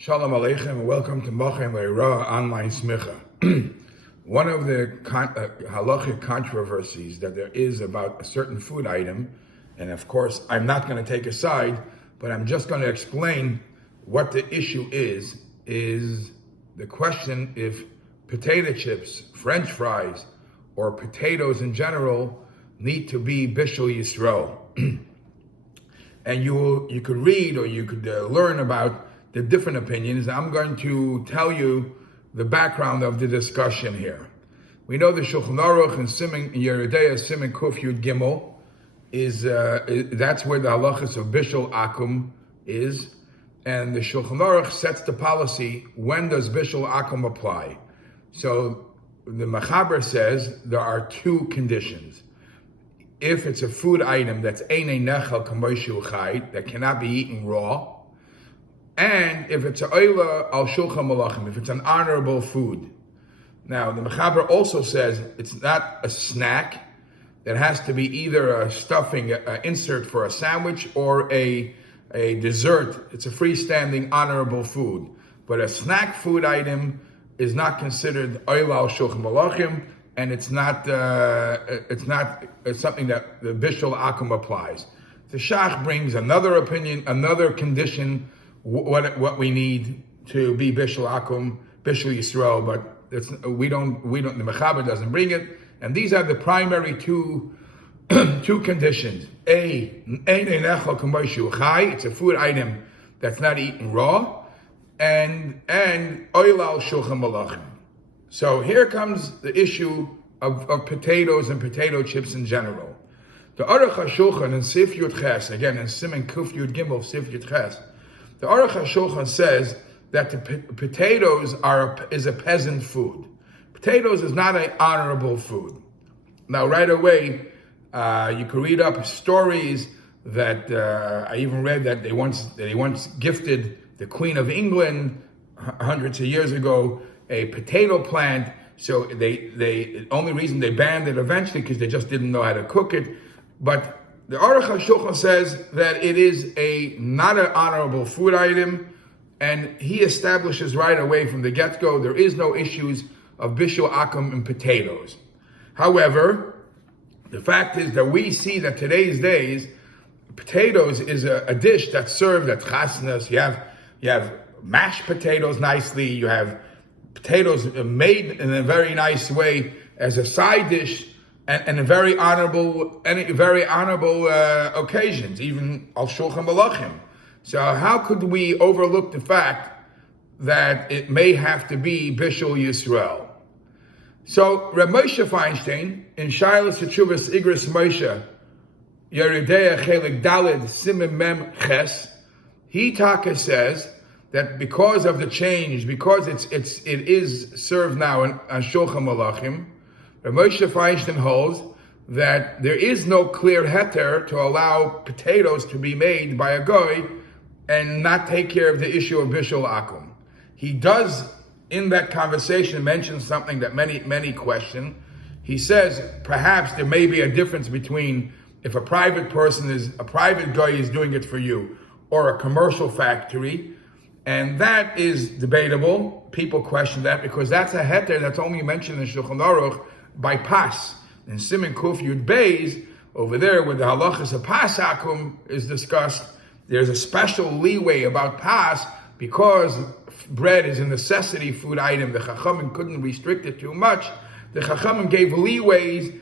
Shalom Aleichem and welcome to Mochem Le'Ra online Smicha. One of the halachic controversies that there is about a certain food item, and of course I'm not going to take a side, but I'm just going to explain what the issue is the question if potato chips, French fries, or potatoes in general need to be Bishul Yisroel. And you could read or you could learn about the different opinions. I'm going to tell you the background of the discussion here. We know the Shulchan Aruch and Siman Yeridea Siman Kuf Yud Gimel is that's where the halachas of Bishul Akum is, and the Shulchan Aruch sets the policy when does Bishul Akum apply. So the Mechaber says there are two conditions. If it's a food item that's einei nechal kamoshu chai, that cannot be eaten raw, and if it's a oila al shulchan malachim, if it's an honorable food. Now, the Mechaber also says it's not a snack. It has to be either a stuffing, an insert for a sandwich, or a dessert. It's a freestanding, honorable food. But a snack food item is not considered oila al shulchan malachim, and it's something that the Bishul Akum applies. The Shach brings another opinion, another condition, what we need to be Bishul Akum, Bishul Yisroel, but we don't. The Mechaber doesn't bring it, and these are the primary two conditions. It's a food item that's not eaten raw, and oil al shulchan malachim. So here comes the issue of potatoes and potato chips in general. The Aruch HaShulchan in Sif Yud Ches, again in Siman Kuf Yud Gimel Sif Yud Ches, the Aruch HaShulchan says that the potatoes is a peasant food. Potatoes is not an honorable food. Now, right away, you could read up stories that I even read that they once gifted the Queen of England hundreds of years ago a potato plant. So the only reason they banned it eventually because they just didn't know how to cook it. But the Aruch HaShulchan says that it is not an honorable food item, and he establishes right away from the get-go there is no issues of Bishul Akum and potatoes. However, the fact is that we see that today's days, potatoes is a dish that's served at chasnas. You have mashed potatoes nicely. You have potatoes made in a very nice way as a side dish, and a very honorable occasions, even al shulchan malachim. So how could we overlook the fact that it may have to be Bishul Yisroel? So Reb Moshe Feinstein in Shailas Teshuvas Igros Smicha Yeridea Chelik Daled Siman Mem Ches, he says that because of the change, because it is served now on Shulchan Malachim, Reb Moshe Feinstein holds that there is no clear heter to allow potatoes to be made by a goy and not take care of the issue of Bishul Akum. He does, in that conversation, mention something that many question. He says perhaps there may be a difference between if a private goy is doing it for you, or a commercial factory. And that is debatable. People question that because that's a heter that's only mentioned in Shulchan Aruch by pas. In Siman Kuf Yud Beis, over there where the halachas of pas akum is discussed, there's a special leeway about pas because bread is a necessity food item. The Chachamim couldn't restrict it too much. The Chachamim gave leeways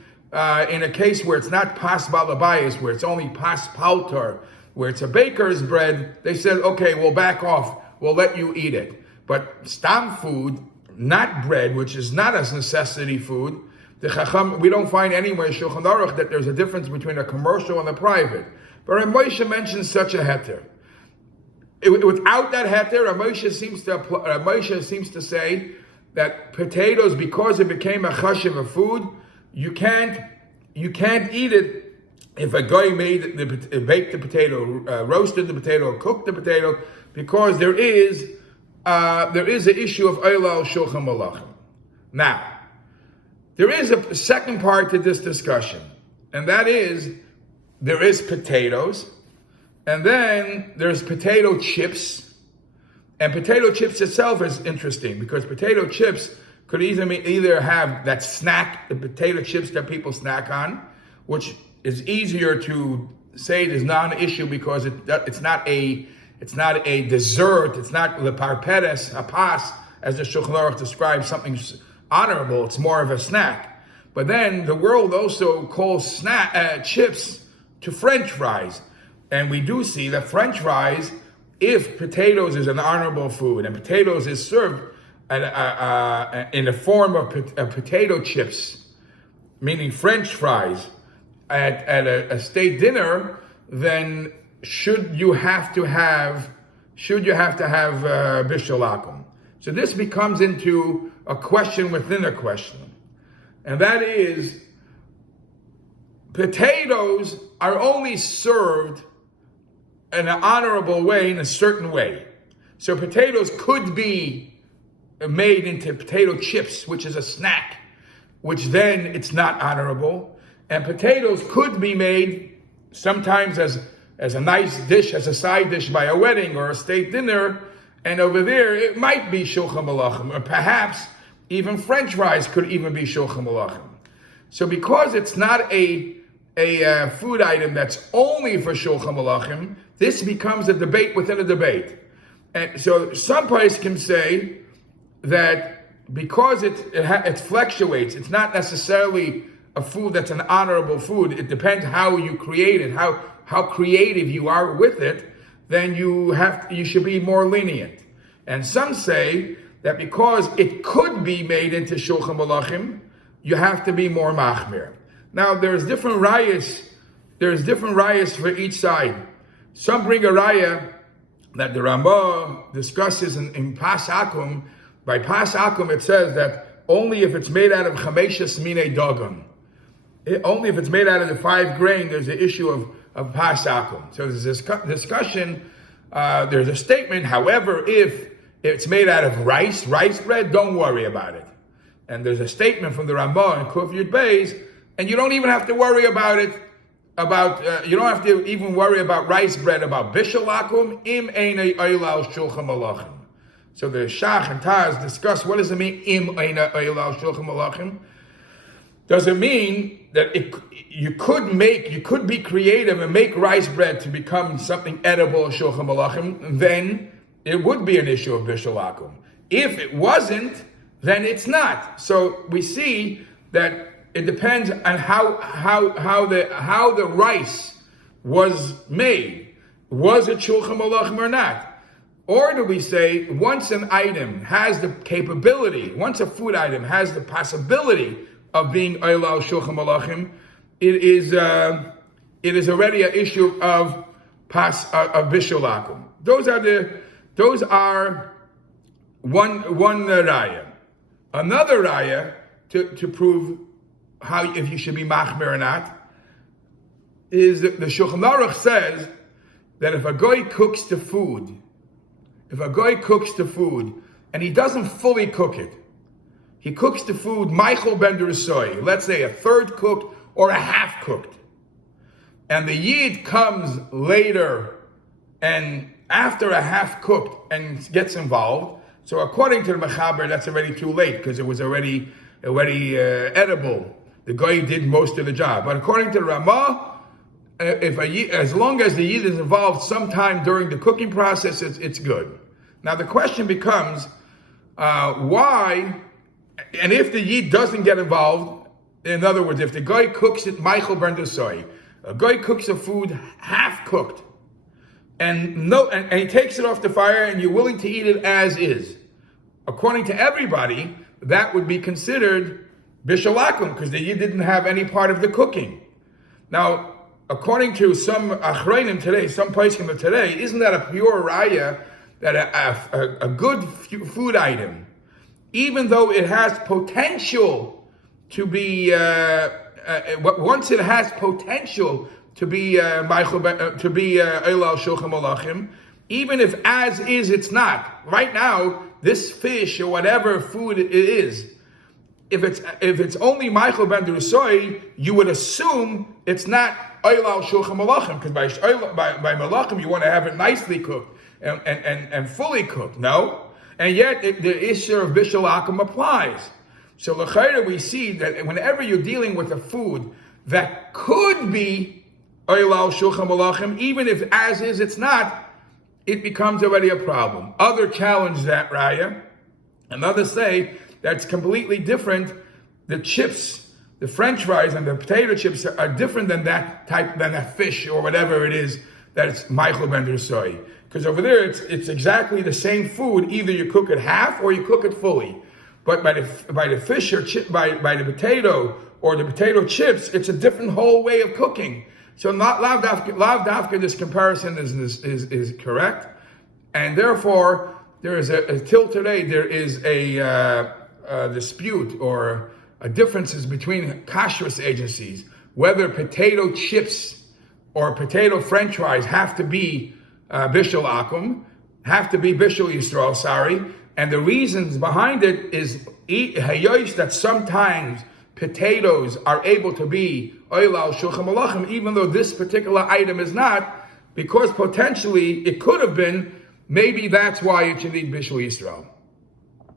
in a case where it's not pas balabayis, where it's only pas paltar, where it's a baker's bread. They said, okay, we'll back off. We'll let you eat it. But stam food, not bread, which is not a necessity food, the Chacham, we don't find anywhere in Shulchan Aruch that there's a difference between a commercial and a private. But Rav Moshe mentions such a heter. Without that heter, Rav Moshe seems to say that potatoes, because it became a chashiv of food, you can't eat it if a guy baked the potato, roasted the potato, cooked the potato, because there is an issue of oila al shulchan malachim. Now, there is a second part to this discussion, and that is there is potatoes, and then there's potato chips, And potato chips itself is interesting because potato chips could either have that snack, the potato chips that people snack on, which is easier to say it is non-issue because it's not a dessert, it's not the parpedes, apas, as the Shulchan Aruch describes something honorable, it's more of a snack. But then the world also calls chips to French fries. And we do see that French fries, if potatoes is an honorable food and potatoes is served in the form of potato chips, meaning French fries, at a state dinner, then should you have to have Bishul Akum? So this becomes into a question within a question. And that is, potatoes are only served in an honorable way, in a certain way. So potatoes could be made into potato chips, which is a snack, which then it's not honorable. And potatoes could be made sometimes as a nice dish, as a side dish by a wedding or a state dinner. And over there, it might be shulchan malachim, or perhaps even French fries could even be shulchan malachim. So because it's not a food item that's only for shulchan malachim, this becomes a debate within a debate. And so some place can say that because it fluctuates, it's not necessarily a food that's an honorable food. It depends how you create it, how creative you are with it. Then you should be more lenient. And some say that because it could be made into shulchan malachim, you have to be more machmir. Now there's different rayas. There's different rayas for each side. Some bring a raya that the Ramah discusses in Pas Akum. By Pas Akum it says that only if it's made out of chameshes minei dagan. Only if it's made out of the 5 grain, there's the issue of Pas Akum. So there's this discussion, there's a statement, however, if it's made out of rice bread, don't worry about it. And there's a statement from the Ramah in Kuf Yud Beis, and you don't even have to worry about it, you don't have to even worry about rice bread, about Bishul Akum, im einei oilal shulchan malachim. So the Shach and Taz discuss, what does it mean, im einei oilal shulchan malachim? Does it mean that you could be creative and make rice bread to become something edible, shulchan malachim? Then it would be an issue of Bishul Akum. If it wasn't, then it's not. So we see that it depends on how the rice was made. Was it shulchan malachim or not? Or do we say once an item has the capability, once a food item has the possibility of being oilal shulchan malachim, it is already an issue of Bishul Akum. Those are one raya. Another raya to prove if you should be machmir or not is that the Shulchan Aruch says that if a guy cooks the food and he doesn't fully cook it, he cooks the food Michael ben Dersoy, let's say a third cooked or a half cooked, and the Yid comes later and after a half cooked and gets involved. So according to the Mechaber, that's already too late because it was already edible. The guy did most of the job. But according to the Ramah, as long as the Yid is involved sometime during the cooking process, it's good. Now the question becomes, why? And if the Yid doesn't get involved, in other words, if the guy cooks it, Michael ben Dersoy, a guy cooks a food half cooked, and he takes it off the fire, and you're willing to eat it as is. According to everybody, that would be considered Bishul Akum because the Yid didn't have any part of the cooking. Now, according to some Achreinim today, some poskim of today, isn't that a pure raya that a good food item, even though it has potential to be, once it has potential to be Eilal Shulchan Malachim, even if as is it's not. Right now, this fish or whatever food it is, if it's only Michael ben Dersoy, you would assume it's not Eilal Shulchan Malachim, because by Malachim you want to have it nicely cooked. and fully cooked. No. And yet the issue of Bishul Akum applies. So l'chayra, we see that whenever you're dealing with a food that could be oilal shulchan malachim, even if as is it's not, it becomes already a problem. Others challenge that raya, and others say that's completely different. The chips, the French fries and the potato chips are different than that type, than a fish or whatever it is that it's Michael Bender soy. Because over there it's exactly the same food. Either you cook it half or you cook it fully. But by the fish or by the potato or the potato chips, it's a different whole way of cooking. So not lav dafka, this comparison is correct, and therefore there is till today there is a dispute or differences between kashrus agencies whether potato chips or potato French fries have to be bishul akum, have to be bishul Yisroel. Sorry. And the reasons behind it is that sometimes potatoes are able to be oilal shulchan malachim, even though this particular item is not, because potentially it could have been. Maybe that's why it should be bishul Yisrael.